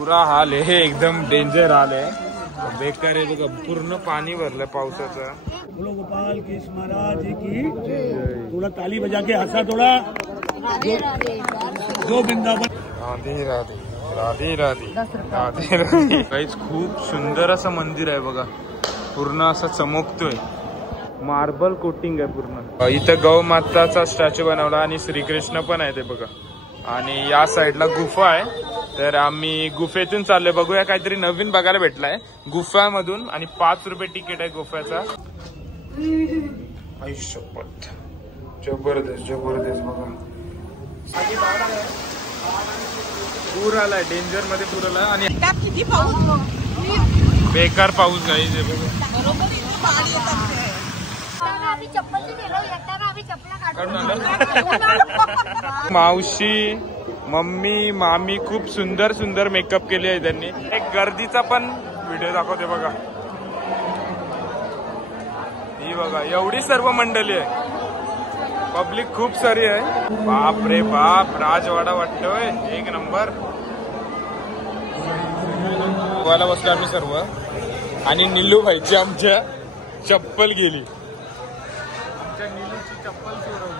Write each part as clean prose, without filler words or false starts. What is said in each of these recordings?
बुरा हाल आहे, एकदम डेंजर हाल आहे, बेकार आहे बघा. पूर्ण पाणी भरलं पावसाचं. बोलो गोपाल कृष्ण महाराज की. थोड़ा ताली बजा के हंसा थोड़ा. जो वृंदावन. राधे राधे राधे राधे राधे राधे. काहीच खूप सुंदर असं मंदिर आहे बघा. पूर्ण असं चमकतोय. मार्बल कोटिंग आहे पूर्ण. इथं गौ माताचा स्टॅच्यू बनवला आणि श्रीकृष्ण पण आहे ते बघा. आणि या साईडला गुफा आहे. तर आम्ही गुफेतून चाललोय. बघूया काहीतरी नवीन बघायला भेटलाय गुफामधून. आणि 5 रुपये तिकीट आहे गुफाचा. आई शपथ, जबरदस्त जबरदस्त बघा. पूर आलाय, डेंजर मध्ये पूर आलाय. आणि किती पाऊस, बेकार पाऊस आहे बघा. मावशी, मम्मी, मामी खूप सुंदर सुंदर मेकअप केले आहे त्यांनी. एक गर्दीचा पण व्हिडिओ दाखवते बघा. ही बघा, एवढी सर्व मंडळी आहे. पब्लिक खूप सारी आहे. बाप रे बाप, राजवाडा वाटतोय एक नंबर. गोव्याला बसलो आम्ही सर्व. आणि निल्लू भाईची आमच्या चप्पल गेली. आमच्या निल्लूची चप्पल चोरवली.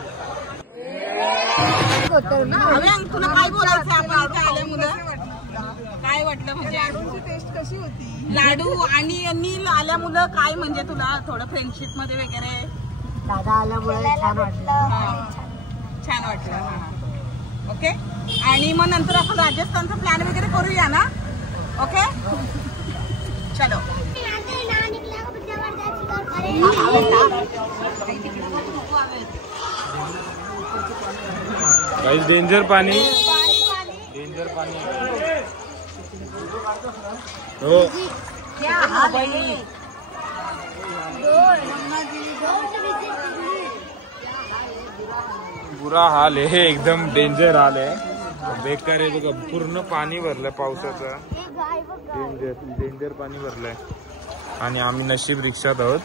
तुला काय बोलायचं आपण इथे आले मुलं? काय वाटलं म्हणजे लाडूची टेस्ट कशी होती? लाडू आणि नील आल्या मुलं काय म्हणजे तुला थोडं फ्रेंडशिप मध्ये वगैरे? दादा आल्यामुळे छान वाटलं. छान वाटलं. ओके. आणि मग नंतर आपण राजस्थानचा प्लॅन वगैरे करूया ना? ओके चलो. गाइस डेंजर पानी, डेंजर पानी. हो बुरा हाल आहे, एकदम डेंजर हाल आहे, बेकार आहे बघा. पूर्ण पाणी भरलंय पावसाचं. डेंजर डेंजर पाणी भरलंय. आणि आम्ही नशीब रिक्षात आहोत.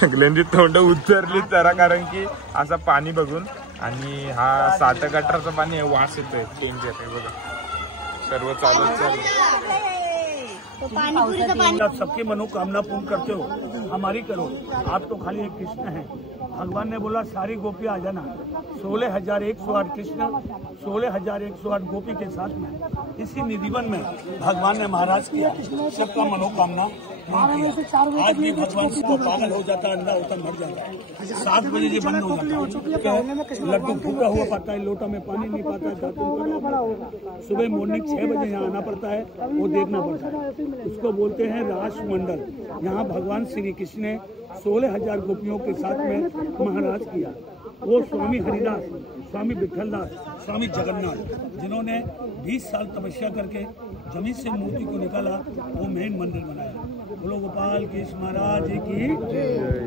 सगळ्यांची तोंड उतरली जरा, कारण की असं पाणी बघून. आणि हा 7 गटारचं पाणी आहे, वास येतोय, डेंजर आहे बघा. सर्व चालत सबकी मनोकामना पूर्ण करते हो, हमारी करो. आप तो खाली एक कृष्ण है. भगवान ने बोला सारी गोपियां आ जाना. 16,108 कृष्ण, 16,108 गोपी के साथ में इसी निधिवन में भगवान ने महाराज किया सबका मनोकामना पूर्ण किया. आज भी भगवान को पागल हो जाता है, अंधा होता मर जाता है. 7 बजे ये बंद हो जाता है. लड्डू फूटा हुआ पाता है, लोटा में पानी नहीं पाता है, सुबह मॉर्निंग 6 बजे यहाँ आना पड़ता है, वो देखना पड़ता है. उसको बोलते हैं रासमंडल. यहाँ भगवान श्री कृष्ण ने 16,000 गोपियों के साथ में महाराज किया. वो स्वामी हरिदास, स्वामी विठलदास, स्वामी जगन्नाथ, जिन्होंने 20 साल तपस्या करके जमीन से मूर्ति को निकाला, वो मेन मंदिर बनाया. बोलो गोपाल कृष्ण महाराज की.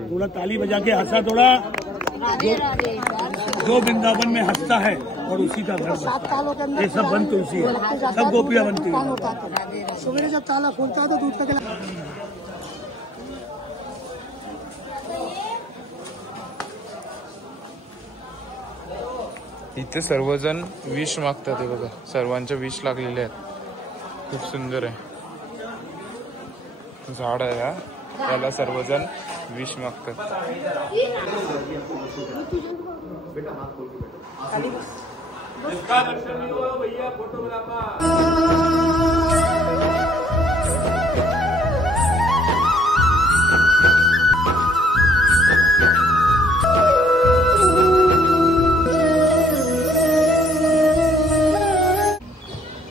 थोड़ा ताली बजा के हंसा थोड़ा. जो वृंदावन में हंसता है और उसी का घर बनता है. ये सब बन तुलसी है, सब गोपियां बनती है. सुबह जब ताला खोलता है तो दूध का गिलास. इथे सर्वजण विष मागतात हे बघा. सर्वांच्या विष लागलेले आहेत. खूप सुंदर आहे झाड आहे हा. त्याला सर्वजण विष मागतात.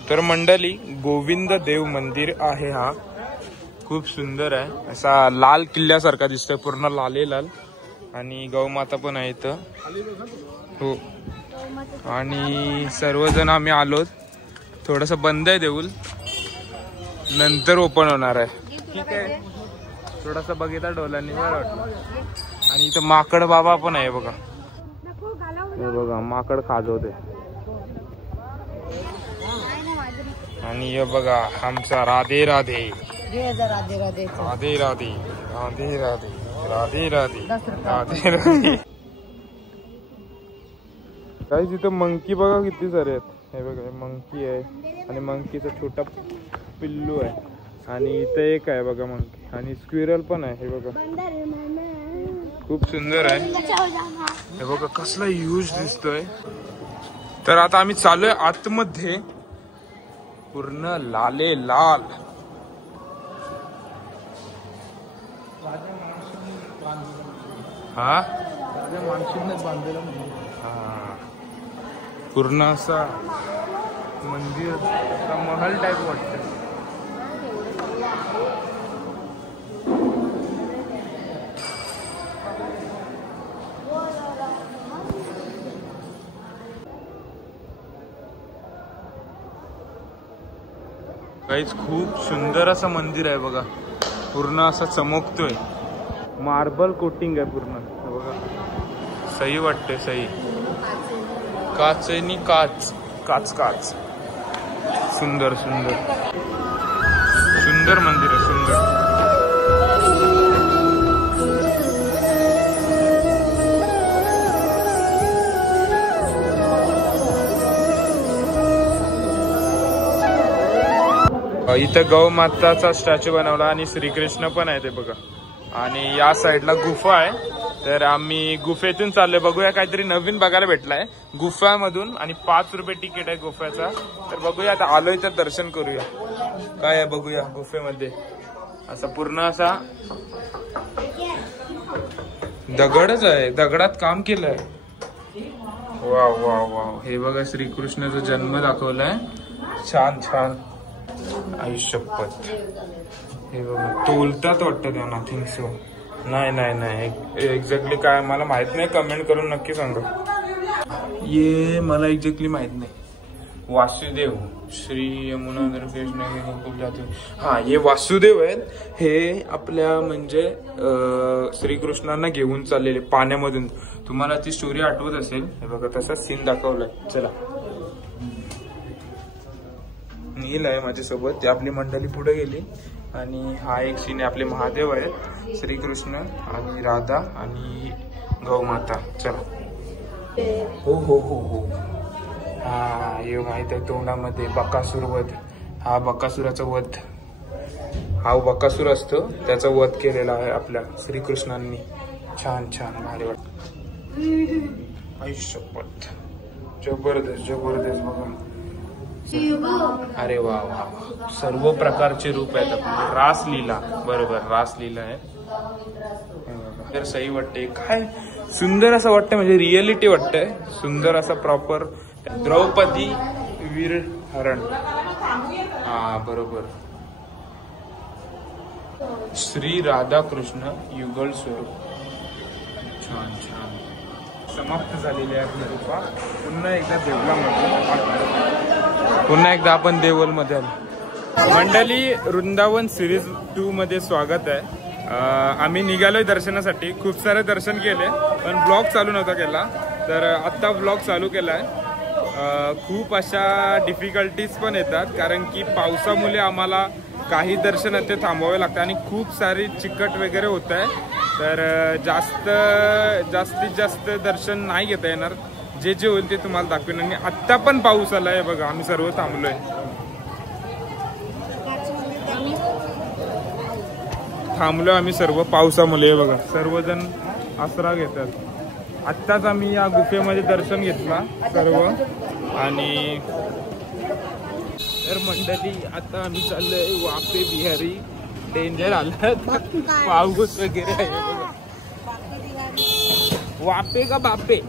तर मंडळी, गोविंद देव मंदिर आहे हा. खूप सुंदर आहे. असा लाल किल्ल्यासारखा दिसतोय, पूर्ण लाले लाल. आणि गौमाता पण आहे इथं. हो. आणि सर्वजण आम्ही आलोत. थोडस बंद आहे देऊळ, नंतर ओपन होणार आहे. ठीक आहे. थोडासा बघितला डोलांनी, बरं वाटलं. आणि इथं माकड बाबा पण आहे बघा. हे बघा, माकड खाजवते. आणि हे बघा आमचा राधे राधे राधे राधे राधे राधे राधे राधे राधे राधे राधे राधे. काही तिथं मंकी बघा किती सारे आहेत. हे बघा मंकी आहे आणि मंकीचा छोटा पिल्लू आहे आणि इथे एक आहे बघा मंकी आणि स्क्विरल पण आहे. हे बघा खूप सुंदर आहे. हे बघा कसला ह्यूज दिसतोय. तर आता आम्ही चालूय आतमध्ये. पूर्ण लाले लाल. हा पूर्ण असा मंदिर महल टाइप वाटत. काहीच खूप सुंदर असं मंदिर आहे बघा. पूर्ण असा चमकतोय. मार्बल कोटिंग आहे पूर्ण. बघा सही वाटते. सही काच आहे नि काच काच काच. सुंदर सुंदर सुंदर मंदिर आहे. सुंदर. इथं गौ माताचा स्टॅच्यू बनवला आणि श्रीकृष्ण पण आहे ते बघा. आणि या साईडला गुफा आहे. तर आम्ही गुफेतून चाललोय. बघूया काहीतरी नवीन बघायला भेटलाय गुफामधून आणि 5 रुपये तिकीट आहे गुफेचा. तर बघूया आता आलोय तर दर्शन करूया काय आहे बघूया. गुफेमध्ये असा पूर्ण असा दगडच आहे. दगडात काम केलंय. Wow wow wow. हे बघा श्रीकृष्णाचा जन्म दाखवलाय. छान छान. आयुष्यपत. हे बघा तोलतात वाटतं त्यांना. Think so. नाही नाही नाही एक्झॅक्टली काय मला माहित नाही. कमेंट करून नक्की सांगा. ये मला एक्झॅक्टली माहित नाही. वासुदेव श्री यमुना कृष्ण जाते. हा हे वासुदेव आहेत. हे आपल्या म्हणजे श्रीकृष्णांना घेऊन चाललेले पाण्यामधून. तुम्हाला ती स्टोरी आठवत असेल. हे बघा तसाच सीन दाखवलाय. चला नील आहे माझ्यासोबत. ती आपली मंडळी पुढे गेली आणि हा एक सीन आहे. आपले महादेव आहेत. श्रीकृष्ण आणि राधा आणि गौमाता. चला. हो हो हो हो. हा हे माहित आहे. तोंडामध्ये बकासूर वध. हा बकासुराचा वध. हा बकासूर असतो त्याचा वध केलेला आहे आपल्या श्रीकृष्णांनी. छान छान भारी वाटत. आयुष्यपत. जबरदस्त जबरदस्त. बघा अरे वा वा. सर्व प्रकारचे रूप आहेत. रासलीला. बरोबर रासलीला आहे. तर सही वाटते. काय सुंदर असं वाटतंय. म्हणजे रिअलिटी वाटतंय. सुंदर असं प्रॉपर. द्रौपदी वीर हरण. हा बरोबर. श्री राधा कृष्ण युगल स्वरूप. छान छान. समाप्त झालेली आहे आपली गुफा. पुन्हा एकदा देवलामध्ये. पुन्हा एकदा आपण देवलमध्ये आलो. मंडळी वृंदावन सिरीज 2 मध्ये स्वागत आहे. आम्ही निघालोय दर्शनासाठी. खूप सारे दर्शन केले पण ब्लॉग चालू नव्हता केला. तर आत्ता ब्लॉग चालू केलाय. खूप अशा डिफिकल्टीज पण येतात कारण की पावसामुळे आम्हाला काही दर्शन ते थांबवावे लागतात आणि खूप सारी चिकट वगैरे होत आहे. तर जास्तीत जास्त दर्शन नाही घेता येणार. जे जे होईल ते तुम्हाला दाखवेन. आणि आत्ता पण पाऊस आलाय बघा. आम्ही सर्व थांबलोय. आम्ही सर्व पावसामुळे. बघा सर्वजण आसरा घेतात. आत्ताच आम्ही या गुफेमध्ये दर्शन घेतला सर्व. आणि तर मंडळी आता आम्ही चाललोय वापे बिहारी. डेंजर आलं. पाऊस वगैरे आहे बघा. वापे का बापे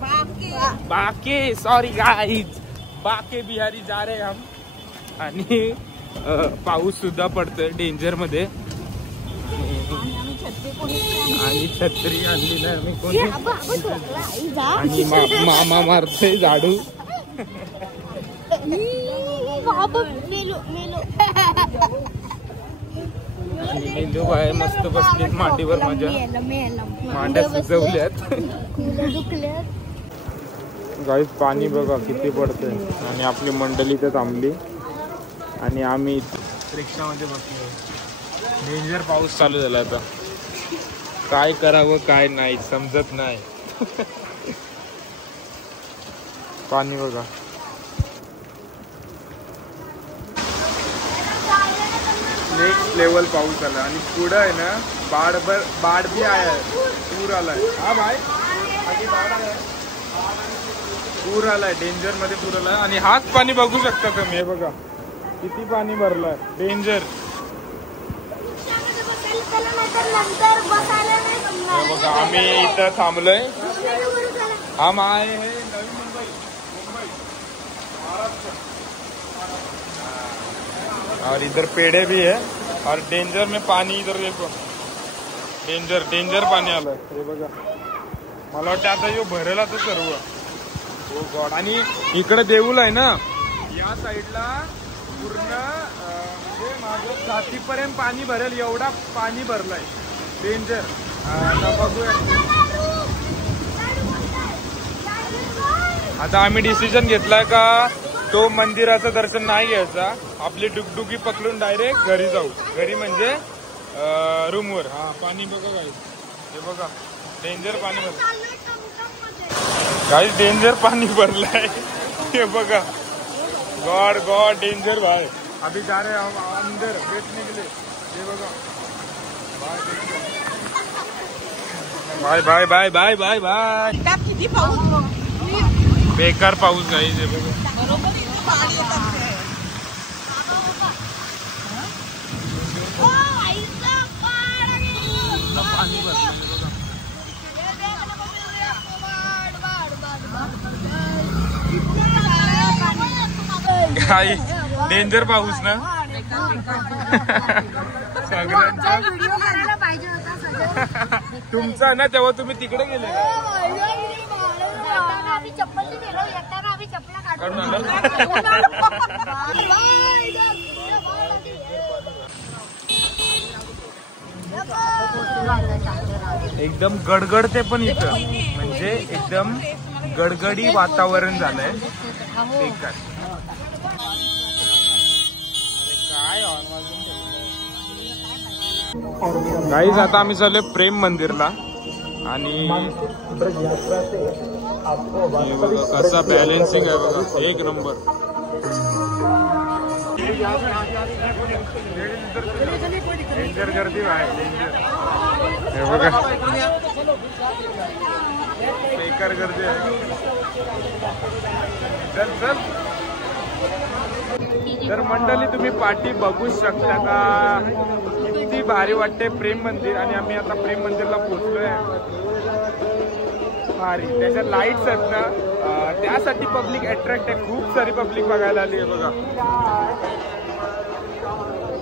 बाके. Sorry guys. बाके बिहारी जा रहे हम. आणि पाऊस सुद्धा पडतोय डेंजर मध्ये. आणि छत्री आणली नाही आम्ही कोणी. आणि मामा मारतोय झाडू. आणि मेलू बाय मस्त बसलेत मांडीवर. माझ्या मांड्या सुजवल्यात. गाईस पाणी बघा किती पडतंय. आणि आपली मंडळी तर थांबली आणि आम्ही रिक्षामध्ये बसलो. डेंजर पाऊस चालू झाला. आता काय करावं काय नाही समजत नाही. पाणी बघा. नेक्स्ट लेवल पाऊस आला आणि पुढं आहे ना बाढ भी आहे, पूर आलाय. हा भाई पूर आलाय, डेंजर मध्ये पूर आलाय. आणि हाच पाणी बघू शकता तुम्ही, हे बघा किती पाणी भरलंय, डेंजर. बघा आम्ही इथं थांबलोय. हम आए हैं नवी मुंबई, महाराष्ट्र. और इधर पेड़े भी है और डेंजर में पानी. इधर देखो डेंजर पाणी आलंय, हे बघा. मला वाटतं आता यो भरेल आता सर्व. ओ गॉड. आणि इकडे देऊळ आहे ना, या साईडला पूर्ण म्हणजे माझं छातीपर्यंत पाणी भरेल एवढा पाणी भरलाय, डेंजर. बघूया आता आम्ही डिसिजन घेतलाय का तो मंदिराचं दर्शन नाही घ्यायचा, आपली डुगडुगी पकडून डायरेक्ट घरी जाऊ. घरी म्हणजे रूमवर. हा पाणी बघा काय, हे बघा डेंजर पाणी भरलं, काही डेंजर पाणी भरलंय, हे बघा. गॉड गॉड डेंजर भाई. अभी जा रहे हम अंदर बैठने के लिए, हे बघा. Bye bye bye bye bye bye. किती पाऊस, बेकार पाऊस आहे, हे बघा. बरोबर इथे पाणी येतात. पाणी भरलं काही डेंजर पाऊस ना. सगळ्यांचा तुमचा ना, तेव्हा तुम्ही तिकडे गेले एकदम गडगडते पण इथं, म्हणजे एकदम गडगडी वातावरण झालंय, बेकार. गाईज आता आम्ही चाललोय प्रेम मंदिरला. आणि कसा बॅलेन्सिंग आहे बघा, एक नंबर. डेंजर गर्दी आहे, हे बघा बेकार गर्दी आहे. चल चल. तर मंडळी तुम्ही पाठी बघू शकता का, किती भारी वाटते प्रेम मंदिर. आणि आम्ही आता प्रेम मंदिरला पोहोचलोय. भारी त्याच्या लाईट्स आहेत ना, त्यासाठी पब्लिक अट्रॅक्ट आहे, खूप सारी पब्लिक बघायला आली आहे बघा.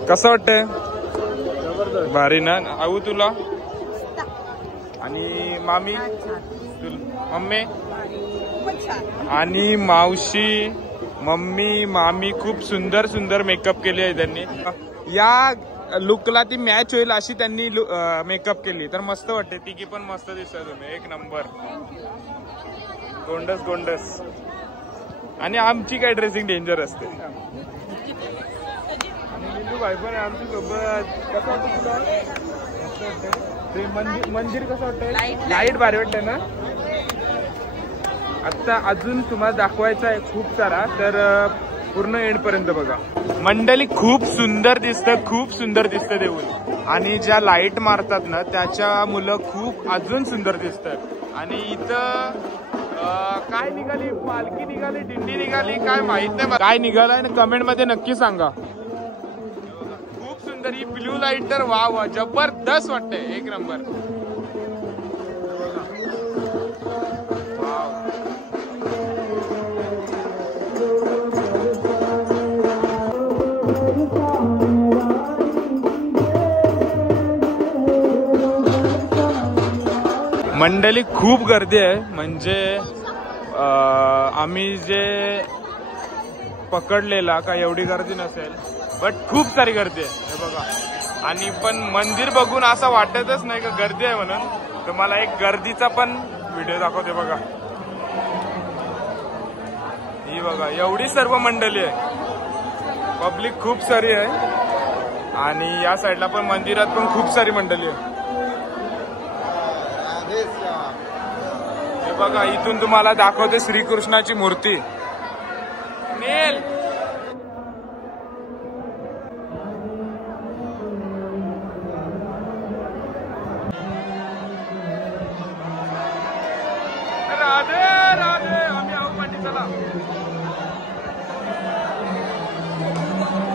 कसं वाटतंय? भारी ना. आऊ तुला आणि मामी, मम्मी आणि मावशी, मम्मी मामी खूप सुंदर सुंदर मेकअप केले आहे त्यांनी. या लुकला ती मॅच होईल अशी त्यांनी मेकअप केली, तर मस्त वाटते. तिघी पण मस्त दिसत तुम्ही, एक नंबर. गोंडस गोंडस. आणि आमची काय ड्रेसिंग डेंजर असते. आणि भाई पण आमची सोबत. कसं वाटतं तुला मंदिर कसं वाटतंय? लाईट भारी वाटतंय ना. आता अजून तुम्हाला दाखवायचं आहे खूप सारा, तर पूर्ण एंड पर्यंत बघा. मंडळी खूप सुंदर दिसतं, खूप सुंदर दिसतं देऊळ. आणि ज्या लाईट मारतात ना त्याच्या मुलं खूप अजून सुंदर दिसतात. आणि इथं काय निघाली, पालखी निघाली, दिंडी निघाली, काय माहित नाही काय निघालाय ना, कमेंट मध्ये नक्की सांगा. खूप सुंदर ही ब्ल्यू लाईट, तर वा वा जबरदस्त वाटते, एक नंबर. मंडळी खूप गर्दी आहे, म्हणजे आम्ही जे पकडलेला का एवढी गर्दी नसेल, बट खूप सारी गर्दी आहे हे बघा. आणि पण मंदिर बघून असं वाटतच नाही का गर्दी आहे म्हणून. तर मला एक गर्दीचा पण व्हिडिओ दाखवते बघा. ही बघा एवढी सर्व मंडळी आहे, पब्लिक खूप सारी आहे. आणि या साईडला पण मंदिरात पण खूप सारी मंडळी आहे. हे बघा इथून तुम्हाला दाखवते श्रीकृष्णाची मूर्ती. नेल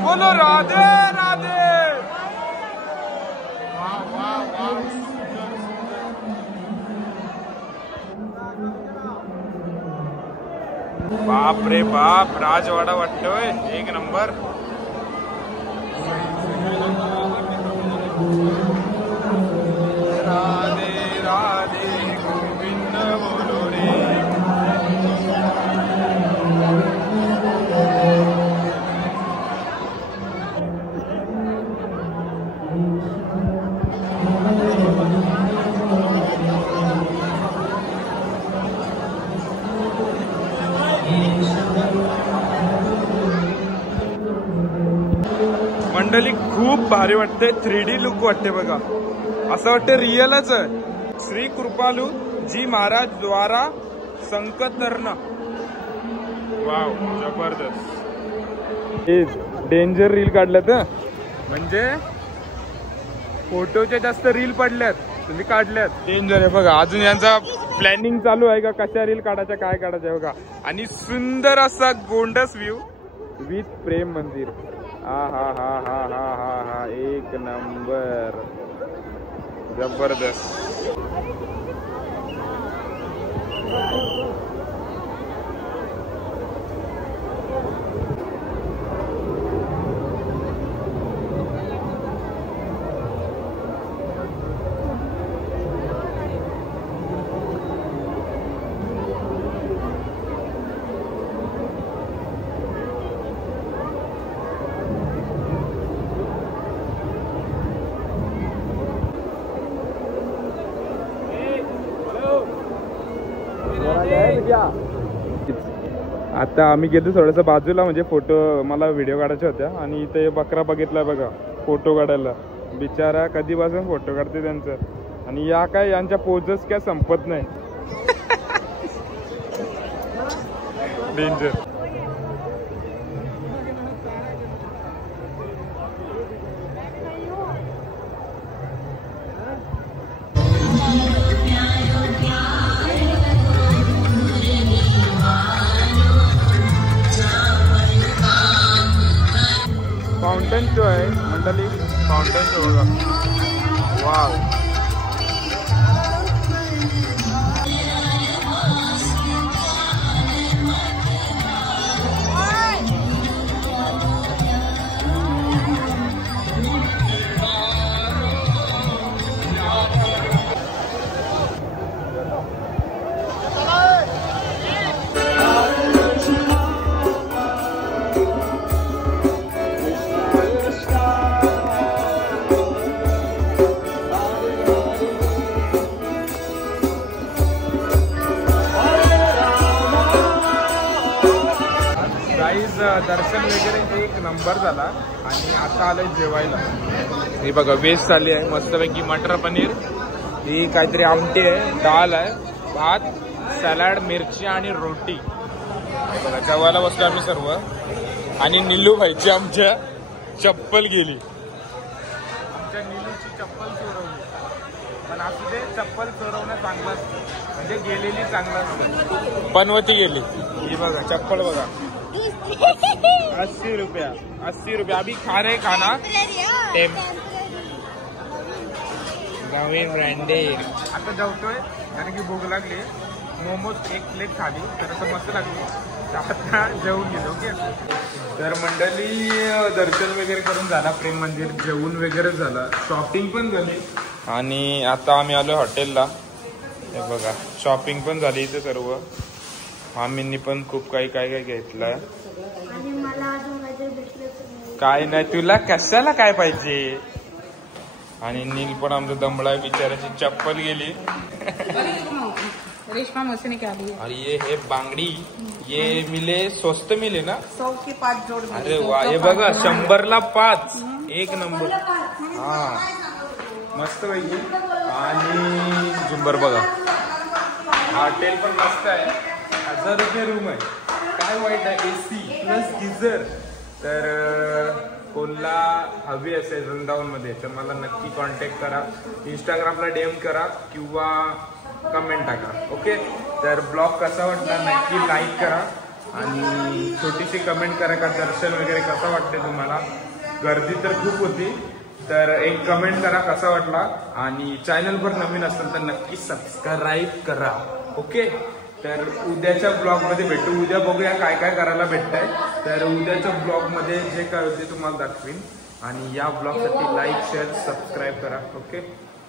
बोलो राधे राधे। बाप रे बाप, राजवाडा वाटतोय एक नंबर। राधे राधे गोविंद बोलो रे। मंडळी खूप भारी वाटते, 3D लुक वाटते बघा, असं वाटतं रिअलच आहे। श्री कृपालू जी महाराज द्वारा संकतर्ण। वाव, जबरदस्त। डेंजर रील काढल्यात, म्हणजे फोटोचे जास्त रील पडल्यात, तुम्ही काढल्यात डेंजर आहे बघा। अजून यांचा प्लॅनिंग चालू आहे का कशा रील काढायच्या काय काढायच्या बघा। आणि सुंदर असा गोंडस व्ह्यू विथ प्रेम मंदिर। हा हा हा हा हा हा हा, एक नंबर, जबरदस्त। आता आम्ही गेलो थोडंसं बाजूला, म्हणजे फोटो मला व्हिडिओ काढायचे होत्या आणि इथे बकरा बघितला बघा फोटो काढायला। बिचारा कधीपासून फोटो काढते त्यांचं, आणि या काय यांच्या पोजच काय संपत नाही। डेंजर। फाउंटेन शो आहे मंडळी, फाउंटेन शो बघा। वाव, दर्शन वगैरे एक नंबर झाला आणि आता आलंय जेवायला। हे बघा वेज थाली आहे मस्तपैकी, मटर पनीर, ही काहीतरी आमटी आहे, डाळ आहे, भात, सॅलड, मिरची आणि रोटी। हे बघा जेवायला बसलो आम्ही सर्व, आणि निलू भाईची आमच्या चप्पल गेली, आमच्या निलूची चप्पल चोरवली। पण असू दे, चप्पल चोरवणं चांगलं असतं, म्हणजे गेलेली चांगलं असतं। पनवती गेली, ही बघा चप्पल बघा, 80 रुपया, 80 रुपया। अभी खा रहे खाना नवीन ब्रँडेड। आता जेवतोय कारण की भूक लागली, मोमोज एक प्लेट खाली तर असं मस्त लागली, आता जेवून गेलो। ओके, तर मंडळी दर्शन वगैरे करून झाला, प्रेम मंदिर जेवून वगैरे झाला, शॉपिंग पण झाली, आणि आता आम्ही आलो हॉटेलला। हे बघा शॉपिंग पण झाली इथे सर्व, आम्हींनी पण खूप काही काय काय घेतलंय। काय नाही, तुला कशाला काय पाहिजे? आणि नील पण आमचा दमडा, बिचाराची चप्पल गेली। रेशमा मौसी ने क्या दिया? और ये है बांगड़ी, ये मिले स्वस्त मिले ना, 100 के 5 जोड़। अरे वाह, हे बघा 100ला 5, एक नंबर। हा मस्त पैकी। आणि झुंबर बघा, हॉटेल पण मस्त आहे, 1000 रुपये रूम आहे, काय वाईट आहे, AC प्लस गिझर। तर कोणला हवी असेल वृंदावन मध्ये तर मला नक्की कॉन्टॅक्ट करा, इंस्टाग्रामला DM करा किंवा कमेंट टाका। ओके, तर ब्लॉग कसा वाटला नक्की लाईक करा, आणि छोटीशी कमेंट करा का दर्शन वगैरे कसं वाटते तुम्हाला. गर्दी तर खूप होती, तर एक कमेंट करा कसा वाटला. आणि चॅनलवर नवीन असेल तर नक्की सबस्क्राईब करा. ओके, तर उद्याच्या ब्लॉगमध्ये भेटू. उद्या बघूया काय काय करायला भेटतंय. तर उद्याच्या ब्लॉगमध्ये जे काय होते तुम्हाला दाखवीन. आणि या ब्लॉगसाठी लाईक शेअर सबस्क्राईब करा. ओके,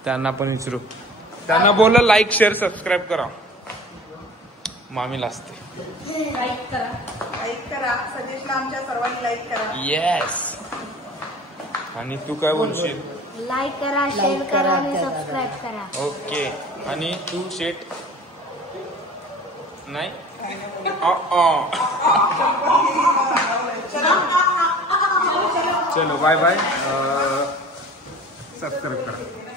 त्यांना पण विचारू, त्यांना बोला लाईक शेअर सबस्क्राईब करा. मामी लाजते. लाईक करा सजेशन आमच्या सर्वांनी लाईक करा. येस. आणि तू काय बोलशील. लाईक करा, शेअर करा आणि सबस्क्राईब करा. ओके, आणि तू शेट नाही. चलो बाय बाय. सबस्क्राईब करा.